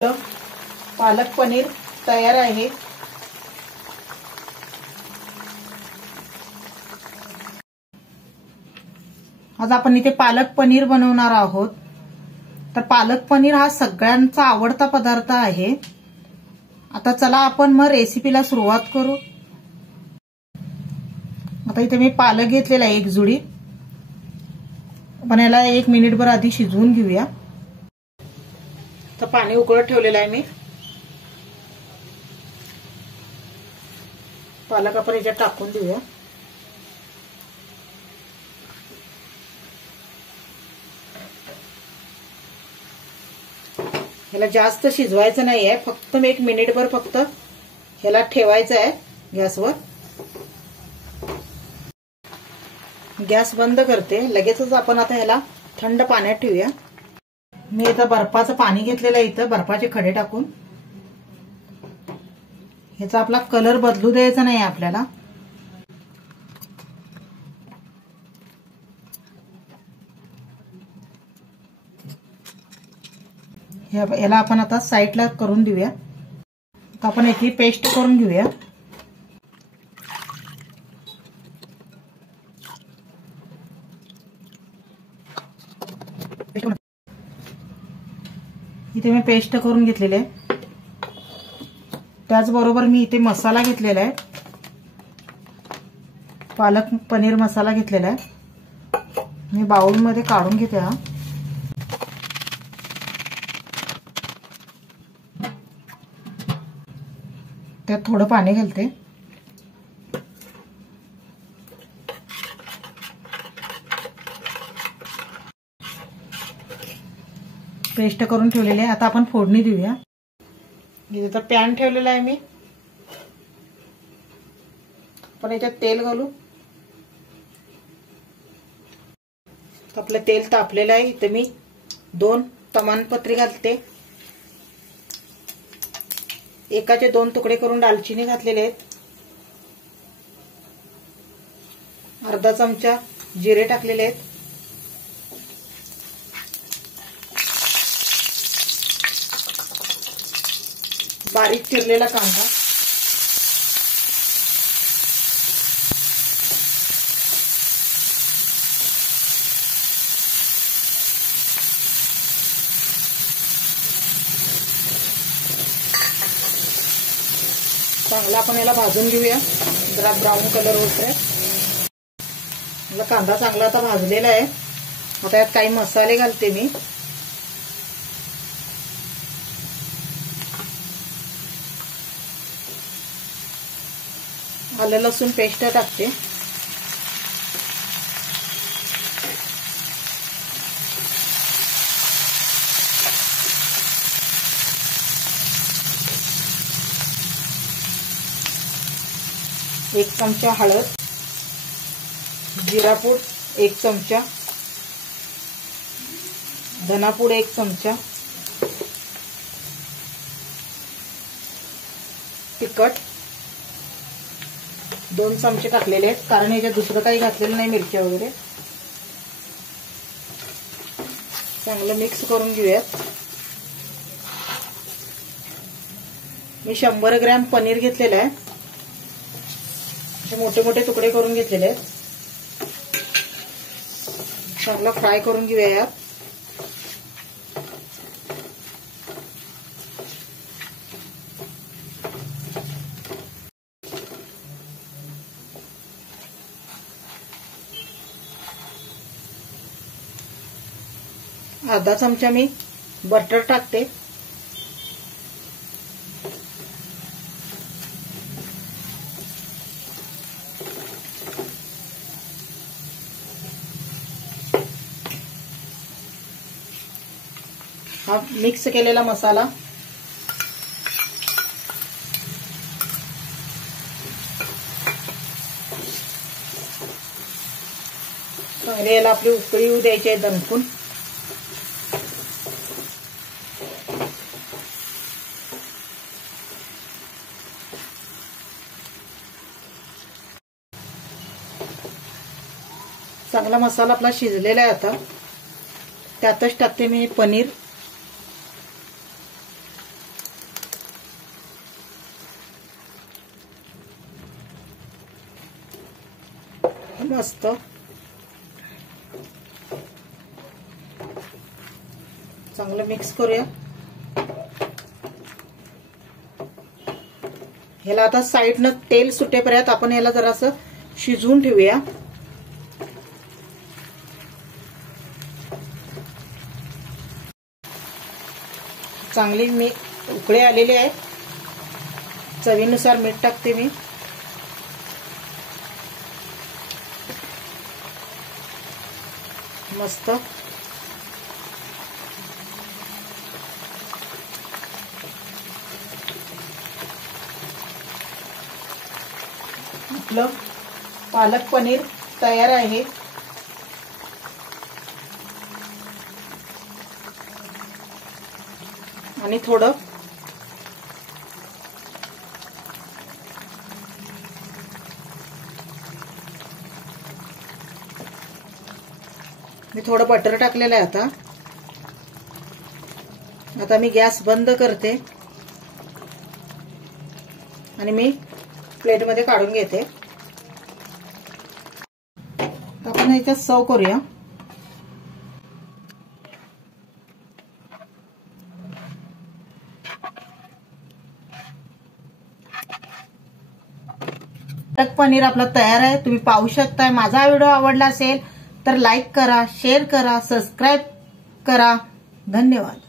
पालक पनीर तयार आहे। आज आपण इथे पालक पनीर बनवणार आहोत। तर पालक पनीर हा सगळ्यांचा आवडता पदार्थ आहे। आता चला आपण मग रेसिपीला सुरुवात करू। आता इथे मी पालक घेतलेला आहे एक जुडी। आपण याला 1 मिनिटभर आधी शिजवून घेऊया। तर पाणी उकळत ठेवलेलं आहे मी। पालक आपण याच्यात टाकून देऊया। ह्याला जास्त शिजवायचं नाहीये, फक्त 1 मिनिटभर फक्त ह्याला ठेवायचं आहे गॅसवर। गॅस बंद करते, लगेचच आपण आता ह्याला थंड पाण्यात ठेवूया। मी आता बर्फाचं पाणी घेतलेलं आहे, इथं बर्फाचे खडे टाकून। ह्याचा आपला कलर बदलू द्यायचा नाही आपल्याला। याला आपण आता साईडला करून देऊया। आता आपण याची पेस्ट करून घेऊया। इथे मी पेस्ट करून घेतलेले आहे। त्याचबरोबर मी इथे मसाला घेतलेला आहे, पालक पनीर मसाला घेतलेला आहे। मी बाउलमध्ये काढून घेते हा। त्यात थोडं पाणी घालते। पेस्ट करून ठेवलेली आहे। आता आपण फोडणी देऊया। इथे तर पॅन ठेवलेला आहे मी। आपण याच्यात तेल घालू। आपलं तेल तापलेलं आहे। इथे मी 2 तमालपत्री घालते। एकाचे 2 तुकडे करून दालचिनी घातलेले आहेत। अर्धा चमचा जिरे टाकलेले आहेत। बारीक चिरलेला कांदा, चांगला आपण याला भाजून घेऊया, जरा ब्राऊन कलर होतोय। कांदा चांगला आता भाजलेला आहे। आता यात काही मसाले घालते मी। आलं लसूण पेस्ट टाकते। एक चमचा हळद, जिरापूड 1 चमचा, धनापूड 1 चमचा, तिखट 2 चमचे टाकलेले आहेत, कारण याच्यात दुसरं काही घातलेलं नाही, मिरच्या वगैरे। चांगलं मिक्स करून घेऊयात। मी 100 ग्रॅम पनीर घेतलेलं आहे। असे मोठे मोठे तुकडे करून घेतलेले आहेत। चांगलं फ्राय करून घेऊया यात। अर्धा चमचा मी बटर टाकते। हा मिक्स केलेला मसाला चांगले याला आपली उकळी येऊ द्यायची आहे दणकून। चांगला मसाला आपला शिजलेला आहे। आता त्यातच टाकते मी पनीर। मस्त चांगलं मिक्स करूया. ह्याला आता साईडनं तेल सुटेपर्यंत आपण ह्याला जरासं शिजवून ठेवूया. चांगली उकळे आलेली आहे. चवीनुसार मीठ टाकते मी. मस्त आपलं पालक पनीर तयार आहे. आणि थोडं मी थोडं बटर टाकलेलं आहे. आता मी गॅस बंद करते आणि मी प्लेटमध्ये काढून घेते. आपण ह्याच्यात सर्व करूया. पालक पनीर आपलं तयार आहे. तुम्ही पाहू शकताय. माझा व्हिडिओ आवडला असेल तर लाईक करा, शेअर करा, सबस्क्राईब करा. धन्यवाद.